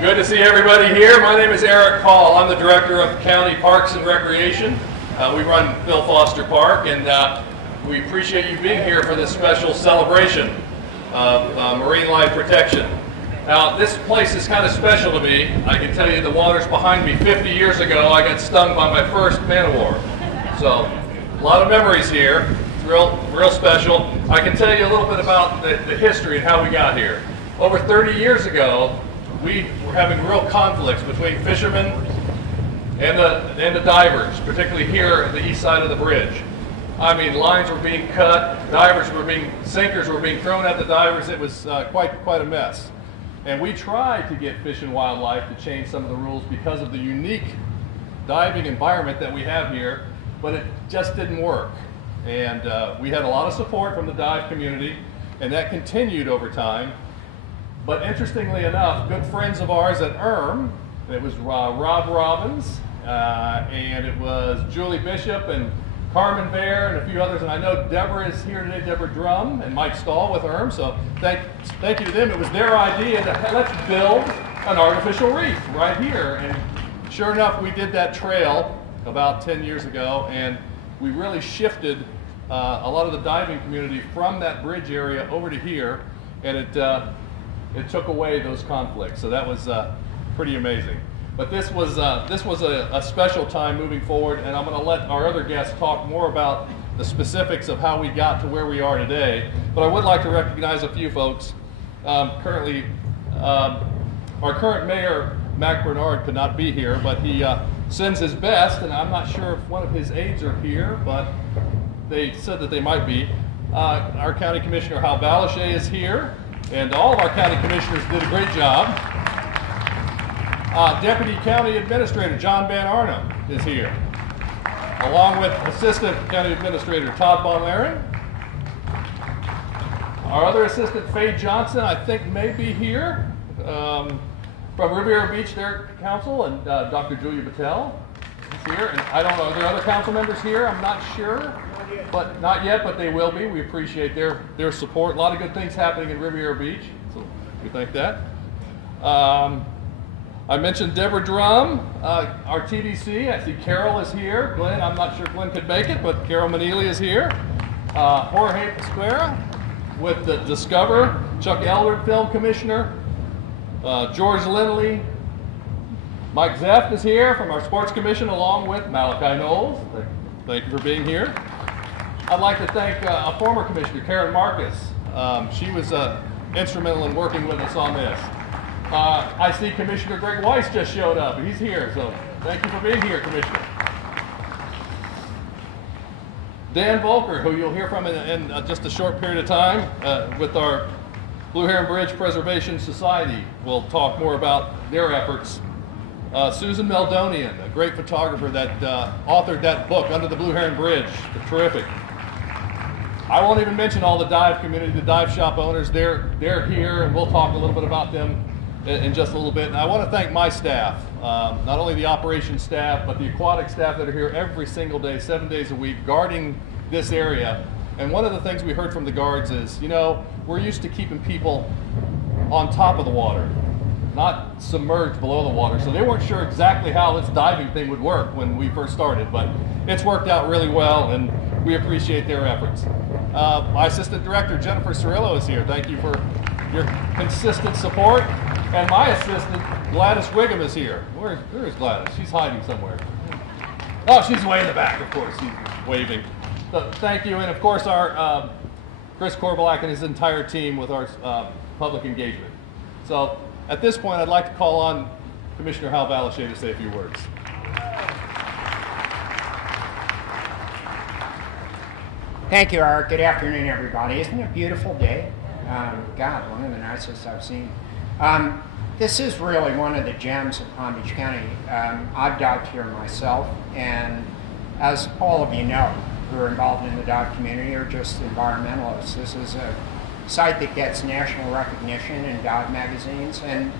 Good to see everybody here. My name is Eric Hall. I'm the Director of County Parks and Recreation. We run Bill Foster Park, and we appreciate you being here for this special celebration of marine life protection. Now, this place is kind of special to me. I can tell you the water's behind me. 50 years ago, I got stung by my first man-o-war. So, a lot of memories here. It's real special. I can tell you a little bit about the history and how we got here. Over 30 years ago, we were having real conflicts between fishermen and the divers, particularly here at the east side of the bridge. I mean, lines were being cut, sinkers were being thrown at the divers. It was quite a mess. And we tried to get Fish and Wildlife to change some of the rules because of the unique diving environment that we have here, but it just didn't work. And we had a lot of support from the dive community, and that continued over time. But interestingly enough, good friends of ours at ERM, it was Rob Robbins, and it was Julie Bishop and Carmen Bear and a few others, and I know Deborah is here today, Deborah Drum and Mike Stahl with ERM, so thank you to them. It was their idea to let's build an artificial reef right here, and sure enough, we did that trail about 10 years ago, and we really shifted a lot of the diving community from that bridge area over to here, and it took away those conflicts, so that was pretty amazing. But this was a special time moving forward, and I'm going to let our other guests talk more about the specifics of how we got to where we are today. But I would like to recognize a few folks. Currently, our current mayor, Mac Bernard, could not be here, but he sends his best, and I'm not sure if one of his aides are here, but they said that they might be. Our County Commissioner, Hal Balashay, is here. And all of our county commissioners did a great job. Deputy County Administrator John Van Arnhem is here, along with Assistant County Administrator Todd Bonlaring. Our other assistant, Faye Johnson, I think may be here, from Riviera Beach, their council, and Dr. Julia Patel is here. And I don't know, are there other council members here? I'm not sure. But not yet, but they will be. We appreciate their support. A lot of good things happening in Riviera Beach, so we thank that. I mentioned Deborah Drum, our TDC. I see Carol is here. Glenn, I'm not sure Glenn could make it, but Carol Manili is here. Jorge Pasquera with the Discover, Chuck Eldred, Film Commissioner. George Lindley. Mike Zeft is here from our Sports Commission, along with Malachi Knowles. Thank you for being here. I'd like to thank a former commissioner, Karen Marcus. She was instrumental in working with us on this. I see Commissioner Greg Weiss just showed up. He's here, so thank you for being here, Commissioner. Dan Volker, who you'll hear from in just a short period of time with our Blue Heron Bridge Preservation Society, will talk more about their efforts. Susan Meldonian, a great photographer that authored that book, Under the Blue Heron Bridge. Terrific. I won't even mention all the dive community, the dive shop owners. They're here, and we'll talk a little bit about them in just a little bit. And I want to thank my staff, not only the operations staff, but the aquatic staff that are here every single day, 7 days a week, guarding this area. And one of the things we heard from the guards is, you know, we're used to keeping people on top of the water, not submerged below the water. So they weren't sure exactly how this diving thing would work when we first started, but it's worked out really well, and we appreciate their efforts. My Assistant Director, Jennifer Cirillo, is here. Thank you for your consistent support. And my assistant, Gladys Wiggum, is here. Where is Gladys? She's hiding somewhere. Oh, she's way in the back, of course. She's waving. So thank you. And of course, our Chris Korbalak and his entire team with our public engagement. So at this point, I'd like to call on Commissioner Hal Balashay to say a few words. Thank you, Eric. Good afternoon, everybody. Isn't it a beautiful day? God, one of the nicest I've seen. This is really one of the gems of Palm Beach County. I've dived here myself, and as all of you know who are involved in the dive community or just environmentalists, this is a site that gets national recognition in dive magazines, and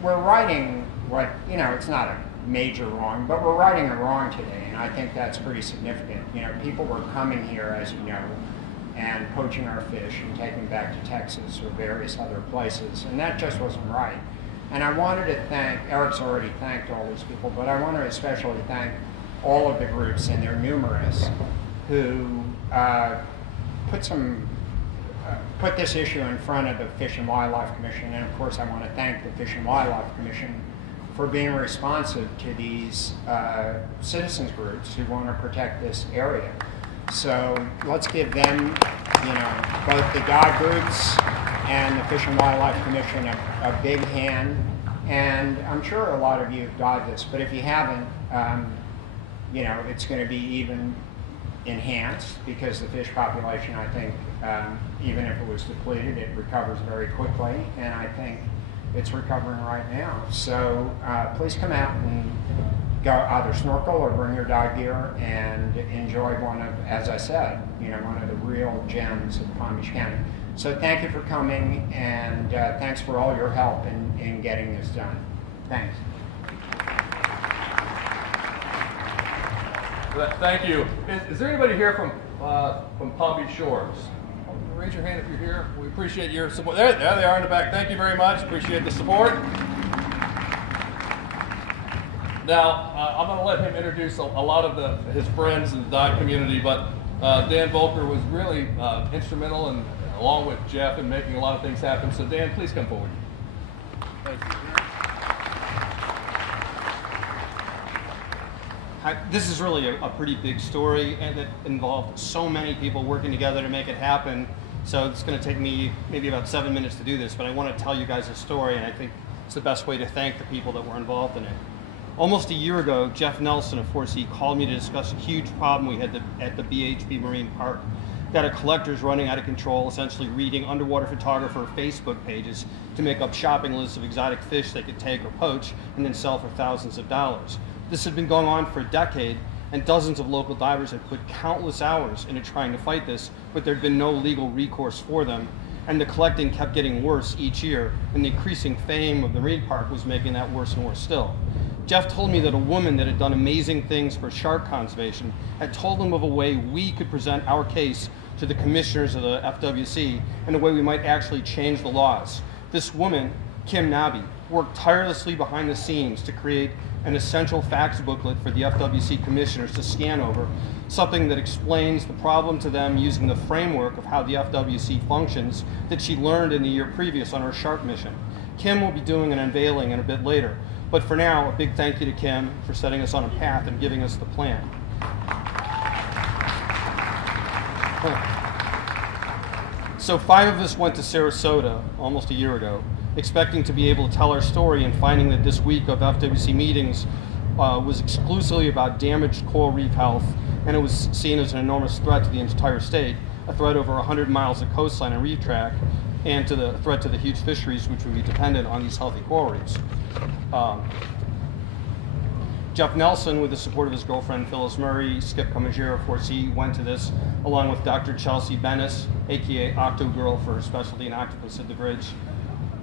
we're righting what, you know, it's not a major wrong, but we're righting a wrong today, and I think that's pretty significant. You know, people were coming here, as you know, and poaching our fish and taking them back to Texas or various other places, and that just wasn't right. And I wanted to thank, Eric's already thanked all these people, but I want to especially thank all of the groups, and they're numerous, who put this issue in front of the Fish and Wildlife Commission. And of course I want to thank the Fish and Wildlife Commission for being responsive to these citizens groups who want to protect this area. So let's give them, you know, both the dog groups and the Fish and Wildlife Commission a big hand. And I'm sure a lot of you have got this, but if you haven't, you know, it's going to be even enhanced, because the fish population, I think, even if it was depleted, it recovers very quickly, and I think it's recovering right now. So please come out and go either snorkel or bring your dog gear and enjoy one of, as I said, you know, one of the real gems of Palm Beach County. So thank you for coming, and thanks for all your help in getting this done. Thanks. Thank you. Is there anybody here from Palm Beach Shores? Raise your hand if you're here. We appreciate your support. There they are in the back. Thank you very much. Appreciate the support. Now, I'm going to let him introduce a lot of his friends in the dog community, but Dan Volker was really instrumental, and along with Jeff, in making a lot of things happen. So Dan, please come forward. Thank you. This is really a pretty big story, and it involved so many people working together to make it happen. So it's going to take me maybe about 7 minutes to do this, but I want to tell you guys a story, and I think it's the best way to thank the people that were involved in it. Almost a year ago, Jeff Nelson of 4C called me to discuss a huge problem we had at the BHP Marine Park. That a collector's running out of control, essentially reading underwater photographer Facebook pages to make up shopping lists of exotic fish they could take or poach and then sell for thousands of dollars. This had been going on for a decade, and dozens of local divers had put countless hours into trying to fight this, but there had been no legal recourse for them, and the collecting kept getting worse each year, and the increasing fame of the marine park was making that worse and worse still. Jeff told me that a woman that had done amazing things for shark conservation had told him of a way we could present our case to the commissioners of the FWC and a way we might actually change the laws. This woman, Kim Nabi, worked tirelessly behind the scenes to create an essential facts booklet for the FWC commissioners to scan over, something that explains the problem to them using the framework of how the FWC functions that she learned in the year previous on her shark mission. Kim will be doing an unveiling in a bit later, but for now, a big thank you to Kim for setting us on a path and giving us the plan. So 5 of us went to Sarasota almost a year ago, expecting to be able to tell our story, and finding that this week of FWC meetings was exclusively about damaged coral reef health, and it was seen as an enormous threat to the entire state, a threat over 100 miles of coastline and reef track, and to the threat to the huge fisheries which would be dependent on these healthy coral reefs. Jeff Nelson, with the support of his girlfriend Phyllis Murray, Skip Comagero of 4C, went to this, along with Dr. Chelsea Bennis, aka Octo Girl for her specialty in octopus at the bridge.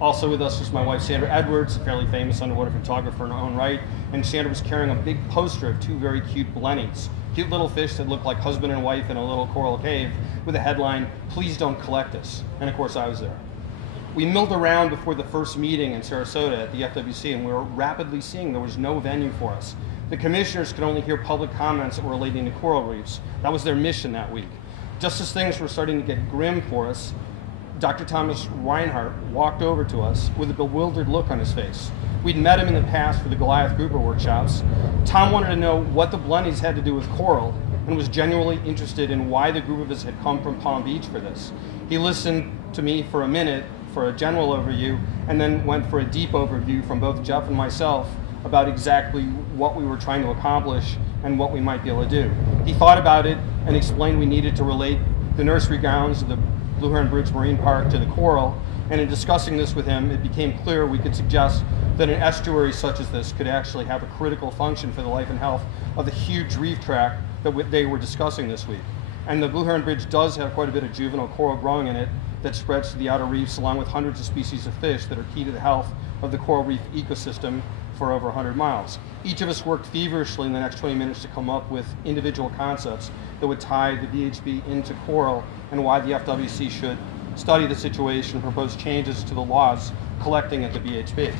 Also with us was my wife Sandra Edwards, a fairly famous underwater photographer in her own right, and Sandra was carrying a big poster of 2 very cute blennies, cute little fish that looked like husband and wife in a little coral cave, with a headline, "Please don't collect us." And of course I was there. We milled around before the first meeting in Sarasota at the FWC, and we were rapidly seeing there was no venue for us. The commissioners could only hear public comments that were relating to coral reefs. That was their mission that week. Just as things were starting to get grim for us, Dr. Thomas Reinhardt walked over to us with a bewildered look on his face. We'd met him in the past for the Goliath Grouper workshops. Tom wanted to know what the blennies had to do with coral, and was genuinely interested in why the group of us had come from Palm Beach for this. He listened to me for a minute for a general overview, and then went for a deep overview from both Jeff and myself about exactly what we were trying to accomplish and what we might be able to do. He thought about it and explained we needed to relate the nursery grounds of the Blue Heron Bridge Marine Park to the coral, and in discussing this with him, it became clear we could suggest that an estuary such as this could actually have a critical function for the life and health of the huge reef tract that they were discussing this week. And the Blue Heron Bridge does have quite a bit of juvenile coral growing in it that spreads to the outer reefs, along with hundreds of species of fish that are key to the health of the coral reef ecosystem for over 100 miles. Each of us worked feverishly in the next 20 minutes to come up with individual concepts that would tie the BHP into coral, and why the FWC should study the situation and propose changes to the laws collecting at the BHP.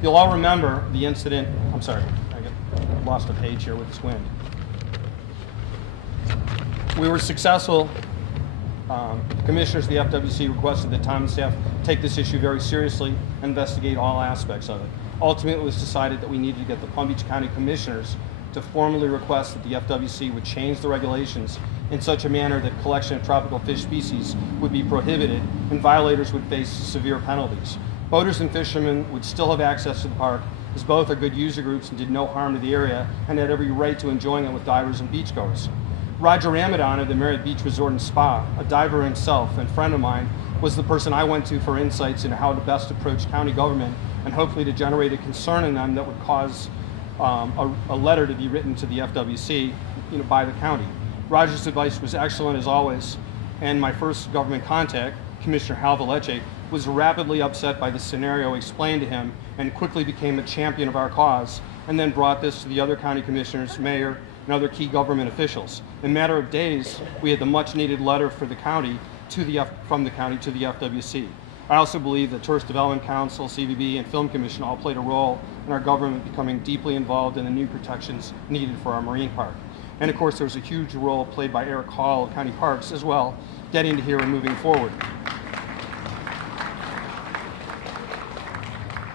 You'll all remember the incident. I'm sorry, I lost a page here with this wind. We were successful. Commissioners of the FWC requested that Tom and staff take this issue very seriously and investigate all aspects of it. Ultimately, it was decided that we needed to get the Palm Beach County Commissioners to formally request that the FWC would change the regulations in such a manner that collection of tropical fish species would be prohibited and violators would face severe penalties. Boaters and fishermen would still have access to the park, as both are good user groups and did no harm to the area and had every right to enjoying it with divers and beachgoers. Roger Ramadan of the Marriott Beach Resort and Spa, a diver himself and friend of mine, was the person I went to for insights into how to best approach county government and hopefully to generate a concern in them that would cause a letter to be written to the FWC by the county. Roger's advice was excellent as always, and my first government contact, Commissioner Hal Valleche, was rapidly upset by the scenario explained to him and quickly became a champion of our cause, and then brought this to the other county commissioners, mayor, and other key government officials. In a matter of days, we had the much-needed letter for the county from the county to the FWC. I also believe that Tourist Development Council, CVB, and Film Commission all played a role in our government becoming deeply involved in the new protections needed for our marine park. And of course, there was a huge role played by Eric Hall of County Parks as well, getting to here and moving forward.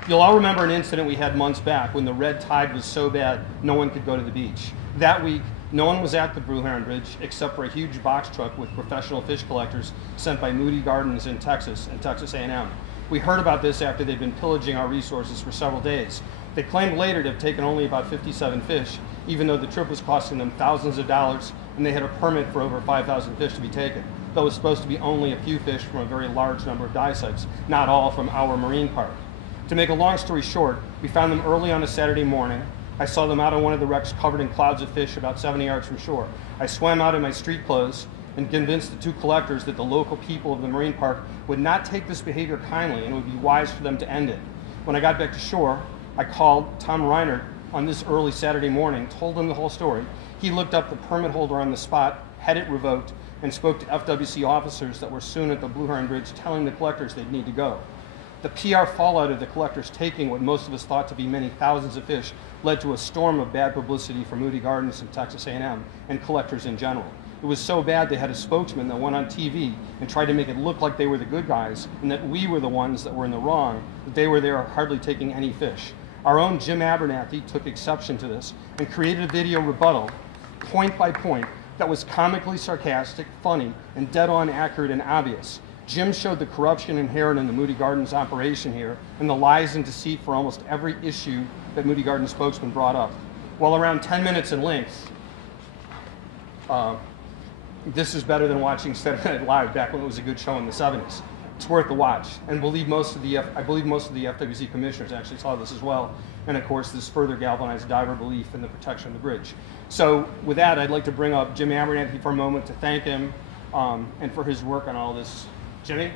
You'll all remember an incident we had months back when the red tide was so bad no one could go to the beach. That week, no one was at the Blue Heron Bridge except for a huge box truck with professional fish collectors sent by Moody Gardens in Texas and Texas A&M. We heard about this after they'd been pillaging our resources for several days. They claimed later to have taken only about 57 fish, even though the trip was costing them thousands of dollars and they had a permit for over 5,000 fish to be taken, though it was supposed to be only a few fish from a very large number of dive sites, not all from our marine park. To make a long story short, we found them early on a Saturday morning. I saw them out on one of the wrecks covered in clouds of fish about 70 yards from shore. I swam out in my street clothes and convinced the two collectors that the local people of the marine park would not take this behavior kindly and it would be wise for them to end it. When I got back to shore, I called Tom Reinert on this early Saturday morning, told him the whole story. He looked up the permit holder on the spot, had it revoked, and spoke to FWC officers that were soon at the Blue Heron Bridge telling the collectors they'd need to go. The PR fallout of the collectors taking what most of us thought to be many thousands of fish led to a storm of bad publicity for Moody Gardens and Texas A&M and collectors in general. It was so bad they had a spokesman that went on TV and tried to make it look like they were the good guys and that we were the ones that were in the wrong, that they were there hardly taking any fish. Our own Jim Abernathy took exception to this and created a video rebuttal, point by point, that was comically sarcastic, funny, and dead-on accurate and obvious. Jim showed the corruption inherent in the Moody Gardens operation here and the lies and deceit for almost every issue that Moody Gardens spokesman brought up. While around 10 minutes in length, this is better than watching Saturday Night Live back when it was a good show in the 70s. It's worth the watch, and I believe most of the FWC commissioners actually saw this as well. And of course, this further galvanized diver belief in the protection of the bridge. So with that, I'd like to bring up Jim Abernathy for a moment to thank him and for his work on all this. Jimmy?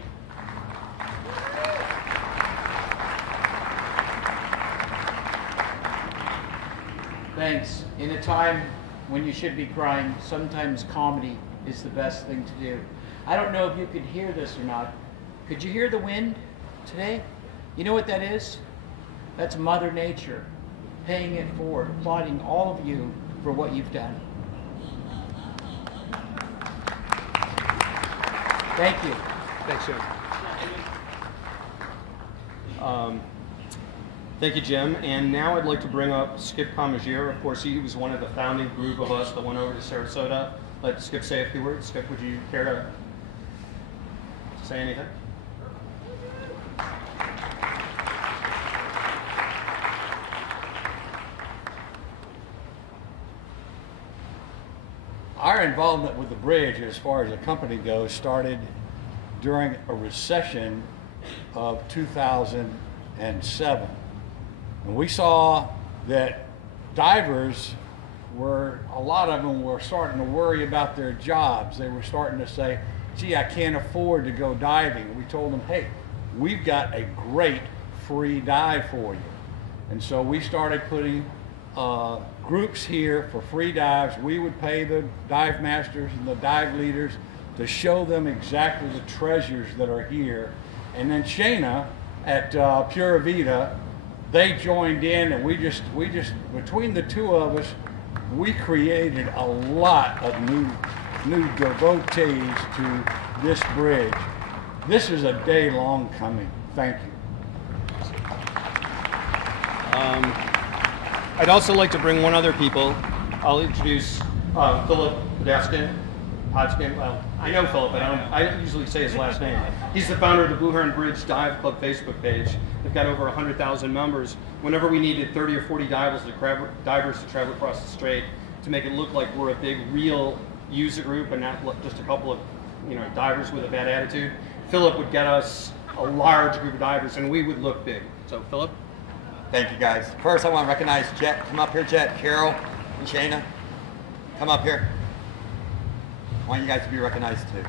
Thanks. In a time when you should be crying, sometimes comedy is the best thing to do. I don't know if you could hear this or not. Could you hear the wind today? You know what that is? That's Mother Nature paying it forward, applauding all of you for what you've done. Thank you. Thanks, Jim. Thank you, Jim. And now I'd like to bring up Skip Comagere. Of course, he was one of the founding group of us that went over to Sarasota. Let Skip say a few words. Skip, would you care to say anything? Our involvement with the bridge, as far as the company goes, started during a recession of 2007. And we saw that divers a lot of them were starting to worry about their jobs. They were starting to say, gee, I can't afford to go diving. We told them, hey, we've got a great free dive for you. And so we started putting groups here for free dives. We would pay the dive masters and the dive leaders to show them exactly the treasures that are here. And then Shana at Pura Vida they joined in, and we just between the two of us, we created a lot of new devotees to this bridge. This is a day long coming. Thank you. I'd also like to bring one other people. I'll introduce Philip Hodgkin. Well, I know Philip, but I don't usually say his last name. He's the founder of the Blue Heron Bridge Dive Club Facebook page. They've got over 100,000 members. Whenever we needed 30 or 40 divers to travel across the strait to make it look like we're a big, real user group and not just a couple of divers with a bad attitude, Philip would get us a large group of divers, and we would look big. So, Philip? Thank you, guys. First, I want to recognize Jet. Come up here, Jet. Carol and Shayna. Come up here. I want you guys to be recognized, too.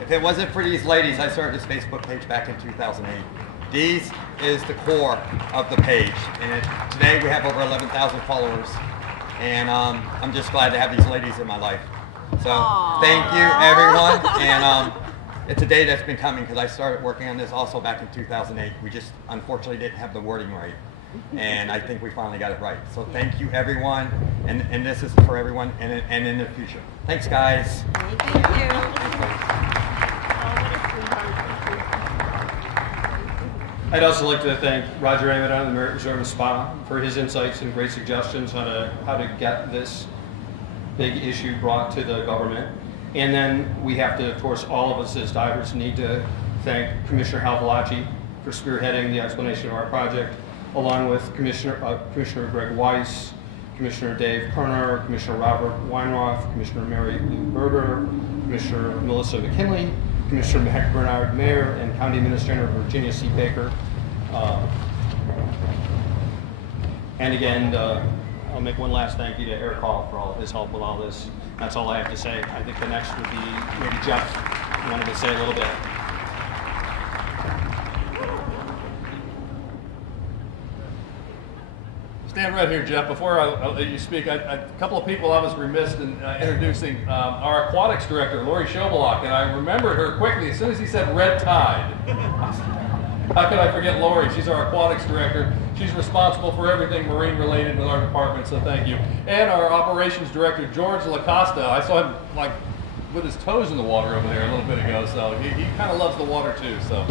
If it wasn't for these ladies, I started this Facebook page back in 2008. These is the core of the page. And today we have over 11,000 followers. And I'm just glad to have these ladies in my life. So thank you, everyone. And it's a day that's been coming because I started working on this also back in 2008. We just unfortunately didn't have the wording right. And I think we finally got it right. So thank you, everyone. And this is for everyone and in the future. Thanks, guys. Thank you. I'd also like to thank Roger Amidon, the Merit Reserve of Spa, for his insights and great suggestions on how to get this big issue brought to the government. And then we have to, of course, all of us as divers need to thank Commissioner Hal Valachi for spearheading the explanation of our project, along with Commissioner Greg Weiss, Commissioner Dave Kerner, Commissioner Robert Weinroth, Commissioner Mary Lou Berger, Commissioner Melissa McKinley, Commissioner Bernard Mayer, and County Administrator Virginia C. Baker. And again, I'll make one last thank you to Eric Hall for all of his help with all this. That's all I have to say. I think the next would be maybe Jeff wanted to say a little bit. Stand right here, Jeff. Before I let you speak, a couple of people I was remiss in introducing. Our aquatics director, Lori Schobelach, and I remembered her quickly as soon as he said red tide. How could I forget Lori? She's our aquatics director. She's responsible for everything marine related with our department, so thank you. And our operations director, George LaCosta. I saw him like with his toes in the water over there a little bit ago, so he kind of loves the water too. So,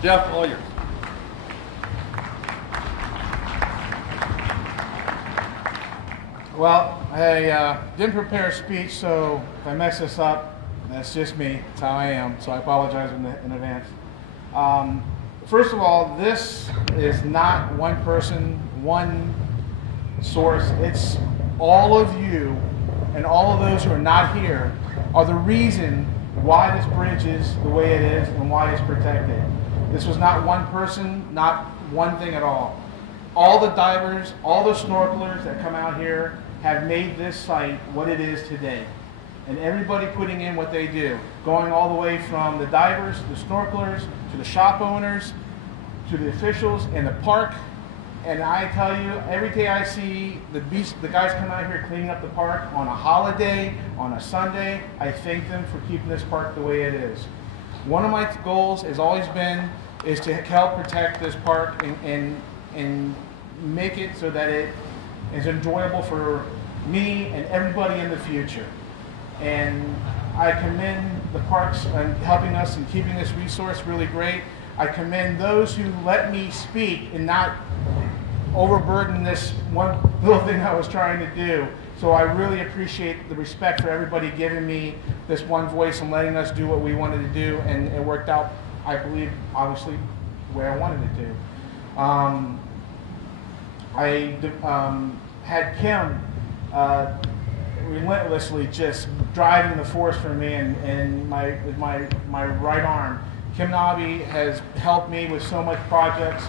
Jeff, all yours. Well, I didn't prepare a speech, so if I mess this up, that's just me. It's how I am, so I apologize in advance. First of all, this is not one person, one source. It's all of you and all of those who are not here are the reason why this bridge is the way it is and why it's protected. This was not one person, not one thing at all. All the divers, all the snorkelers that come out here have made this site what it is today. And everybody putting in what they do, going all the way from the divers, the snorkelers, to the shop owners, to the officials in the park. And I tell you, every day I see the guys come out here cleaning up the park on a holiday, on a Sunday, I thank them for keeping this park the way it is. One of my goals has always been is to help protect this park and make it so that it is enjoyable for me and everybody in the future. And I commend the parks on helping us and keeping this resource really great. I commend those who let me speak and not overburden this one little thing I was trying to do. So I really appreciate the respect for everybody giving me this one voice and letting us do what we wanted to do, and it worked out, I believe, obviously, the way I wanted it to. I had Kim relentlessly just driving the force for me and my right arm. Kim Nobby has helped me with so much projects.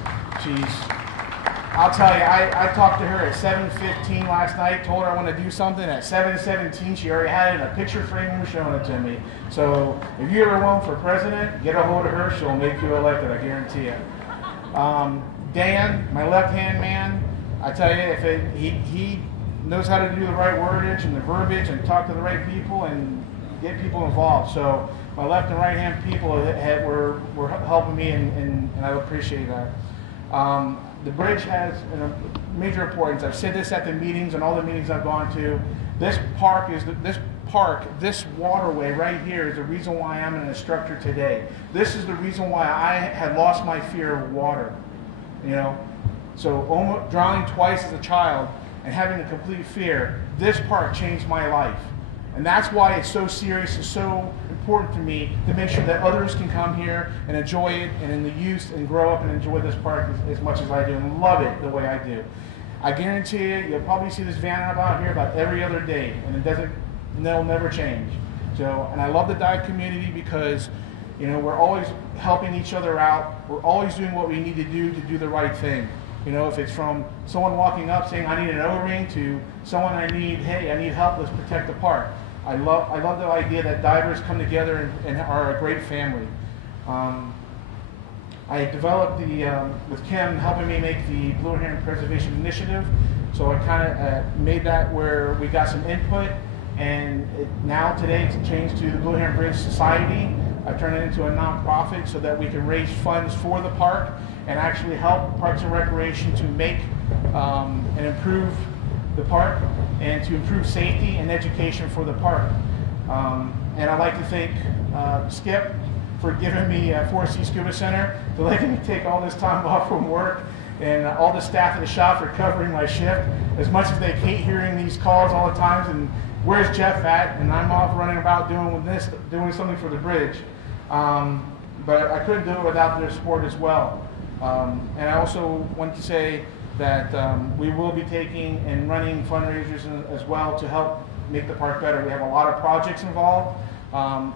I'll tell you, I talked to her at 7:15 last night, told her I want to do something. At 7:17, she already had it in a picture frame and was showing it to me. So if you ever want for president, get a hold of her. She'll make you elected, I guarantee it. Dan, my left-hand man, I tell you, he knows how to do the right wordage and the verbiage and talk to the right people and get people involved. So my left and right hand people were helping me, and I appreciate that. The bridge has a major importance. I've said this at the meetings and all the meetings I've gone to. This waterway right here is the reason why I'm an instructor today. This is the reason why I had lost my fear of water. You know, so almost drowning twice as a child and having a complete fear, this park changed my life. And that's why it's so serious and so important to me to make sure that others can come here and enjoy it, and in the youth, and grow up and enjoy this park as much as I do and love it the way I do. I guarantee you, you'll probably see this van about here about every other day, and they'll never change. So, and I love the dive community because, you know, we're always helping each other out. We're always doing what we need to do the right thing. You know, if it's from someone walking up saying, I need an O-ring, to someone hey, I need help, let's protect the park. I love the idea that divers come together and are a great family. I developed with Kim helping me make the Blue Heron Preservation Initiative. So I kind of made that where we got some input, and now today it's changed to the Blue Heron Bridge Society. I've turned it into a nonprofit so that we can raise funds for the park and actually help Parks and Recreation to make and improve the park and to improve safety and education for the park. And I'd like to thank Skip for giving me 4C Scuba Center, for letting me take all this time off from work, and all the staff at the shop for covering my shift. As much as they hate hearing these calls all the time, and where's Jeff at? And I'm off running about doing something for the bridge. But I couldn't do it without their support as well. And I also want to say that we will be taking and running fundraisers as well to help make the park better. We have a lot of projects involved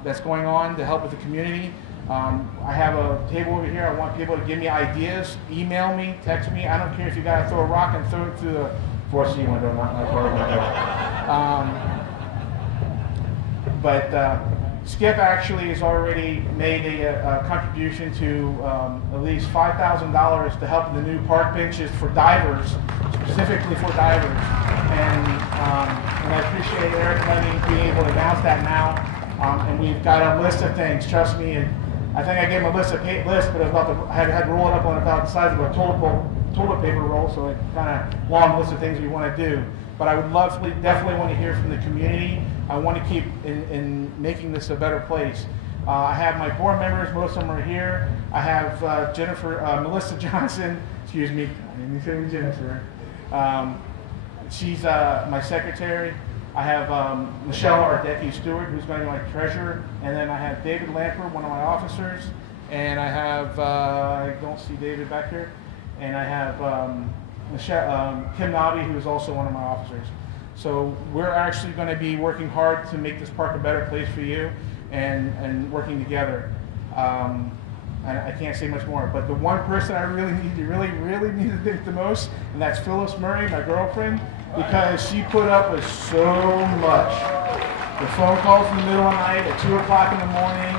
that's going on to help with the community. I have a table over here. I want people to give me ideas, email me, text me. I don't care if you got to throw a rock and throw it through the 4C window, not my car window. Skip actually has already made a contribution to at least $5,000 to help the new park benches for divers, specifically for divers. And I appreciate Eric letting me be able to announce that now. And we've got a list of things, trust me. And I think I gave him a list, but I had to roll it up on about the size of a toilet paper roll, so it's kind of long list of things we want to do. But I would definitely want to hear from the community. I want to keep in making this a better place. I have my board members, most of them are here. I have Melissa Johnson, excuse me, I didn't say Jennifer. She's my secretary. I have Michelle, our deputy steward, who's going to be my treasurer. And then I have David Lamper, one of my officers. And I have, I don't see David back here. And I have Kim Nobby, who is also one of my officers. So we're actually going to be working hard to make this park a better place for you, and working together. I can't say much more, but the one person I really need to thank the most, and that's Phyllis Murray, my girlfriend, because she put up with so much. The phone calls in the middle of the night at 2 o'clock in the morning,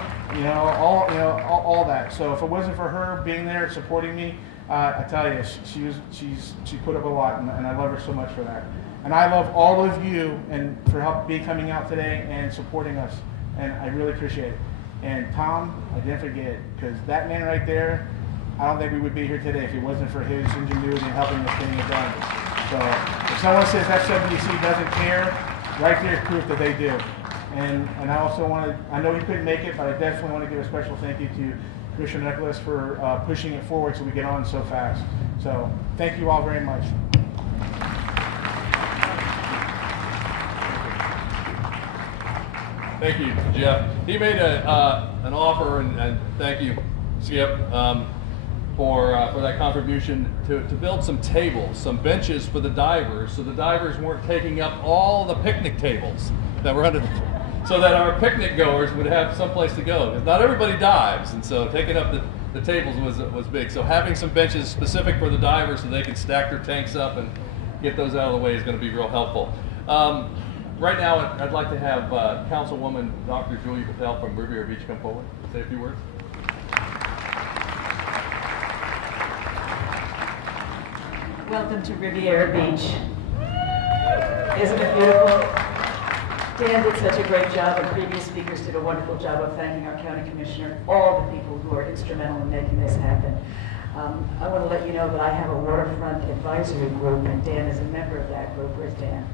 all that. So if it wasn't for her being there supporting me, I tell you, she put up a lot, and I love her so much for that. And I love all of you and for coming out today and supporting us, and I really appreciate it. And Tom, I didn't forget, because that man right there, I don't think we would be here today if it wasn't for his ingenuity in helping us getting it done. So if someone says FWC doesn't care, right there's proof that they do. And I also I know he couldn't make it, but I definitely want to give a special thank you to Commissioner Nicholas for pushing it forward so we get on so fast. So thank you all very much. Thank you, Jeff. He made an offer, and thank you, Skip, for that contribution to build some tables, some benches for the divers, so the divers weren't taking up all the picnic tables that were under so that our picnic goers would have someplace to go. Because not everybody dives, and so taking up the tables was big. So having some benches specific for the divers so they can stack their tanks up and get those out of the way is going to be real helpful. Right now, I'd like to have Councilwoman Dr. Julia Patel from Riviera Beach come forward, say a few words. Welcome to Riviera Beach. Isn't it beautiful? Dan did such a great job, and previous speakers did a wonderful job of thanking our county commissioner, all the people who are instrumental in making this happen. I want to let you know that I have a waterfront advisory group, and Dan is a member of that group. Where's Dan?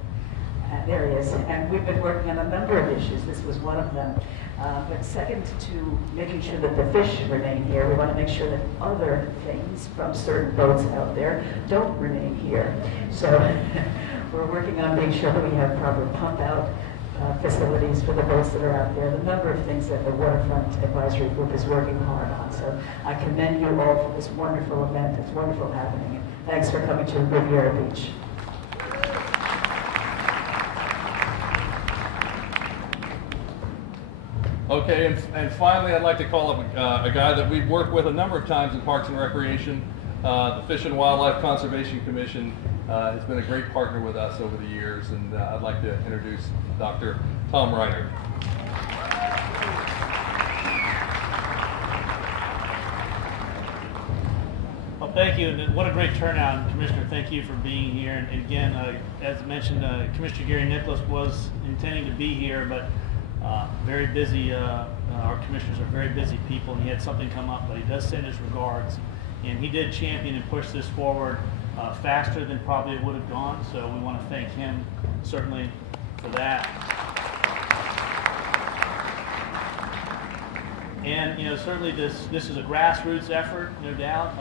There he is. And we've been working on a number of issues. This was one of them. But second to making sure that the fish remain here, we want to make sure that other things from certain boats out there don't remain here. So we're working on making sure that we have proper pump out facilities for the boats that are out there. The number of things that the Waterfront Advisory Group is working hard on. So I commend you all for this wonderful event. It's wonderful happening. And thanks for coming to Riviera Beach. Okay, and finally, I'd like to call up a guy that we've worked with a number of times in Parks and Recreation. The Fish and Wildlife Conservation Commission has been a great partner with us over the years, and I'd like to introduce Dr. Tom Reiner. Well, thank you, and what a great turnout, Commissioner. Thank you for being here. And again, as mentioned, Commissioner Gary Nicholas was intending to be here, but very busy. Our commissioners are very busy people, and he had something come up, but he does send his regards. And he did champion and push this forward faster than probably it would have gone, so we want to thank him certainly for that. And certainly this is a grassroots effort, no doubt.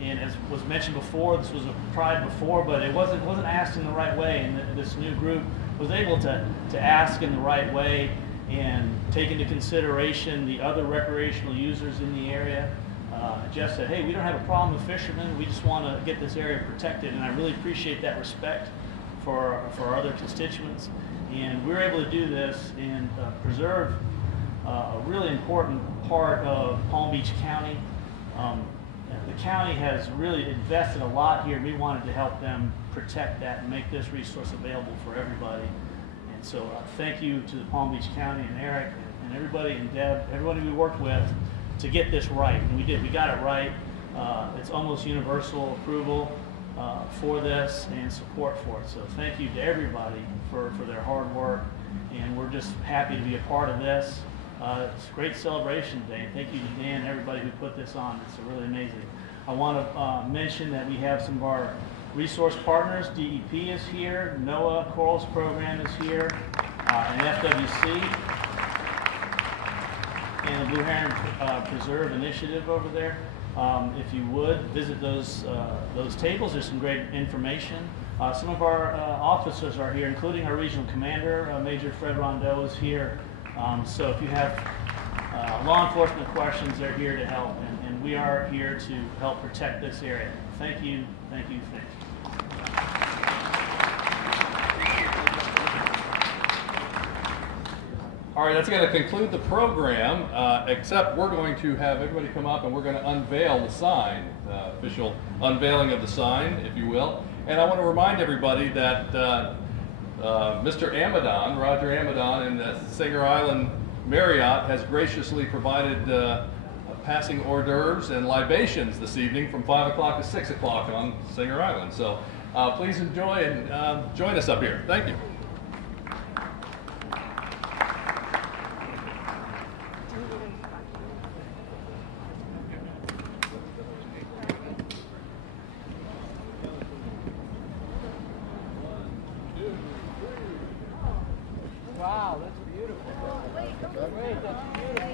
And as was mentioned before, this was tried before, but it wasn't asked in the right way. And this new group was able to ask in the right way and take into consideration the other recreational users in the area. Jeff said, hey, we don't have a problem with fishermen. We just want to get this area protected. And I really appreciate that respect for our other constituents. And we were able to do this and preserve a really important part of Palm Beach County. The county has really invested a lot here. We wanted to help them protect that and make this resource available for everybody. And so thank you to the Palm Beach County and Eric and everybody and Deb, everybody we worked with to get this right. And we did. We got it right. It's almost universal approval for this and support for it. So thank you to everybody for their hard work. And we're just happy to be a part of this. It's a great celebration today. Thank you to Dan and everybody who put this on. It's really amazing. I want to mention that we have some of our resource partners. DEP is here, NOAA Corals Program is here, and FWC, and the Blue Heron Preserve Initiative over there. If you would, visit those tables. There's some great information. Some of our officers are here, including our regional commander, Major Fred Rondeau is here. So if you have law enforcement questions, they're here to help, and we are here to help protect this area. Thank you, thank you, thank you. All right, that's going to conclude the program, except we're going to have everybody come up and we're going to unveil the sign, official unveiling of the sign, if you will. And I want to remind everybody that Mr. Amadon, Roger Amadon in the Singer Island Marriott has graciously provided passing hors d'oeuvres and libations this evening from 5 o'clock to 6 o'clock on Singer Island. So please enjoy and join us up here. Thank you. Wow, that's beautiful. Great, that's beautiful.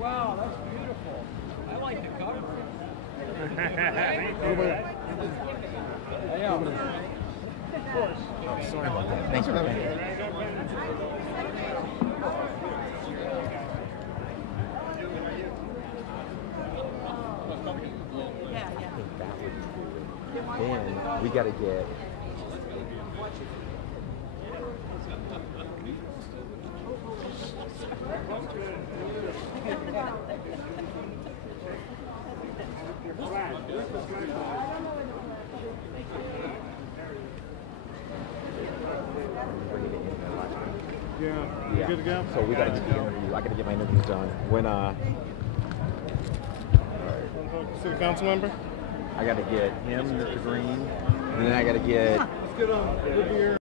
Wow, that's beautiful. I like the cover. Of course. Oh, sorry about that. Thanks for coming. Then we got to get. Yeah. Good to go? So we got to get the interview. I got to get my interviews done. When city council member? I got to get him, Mr. Green, and then I got to get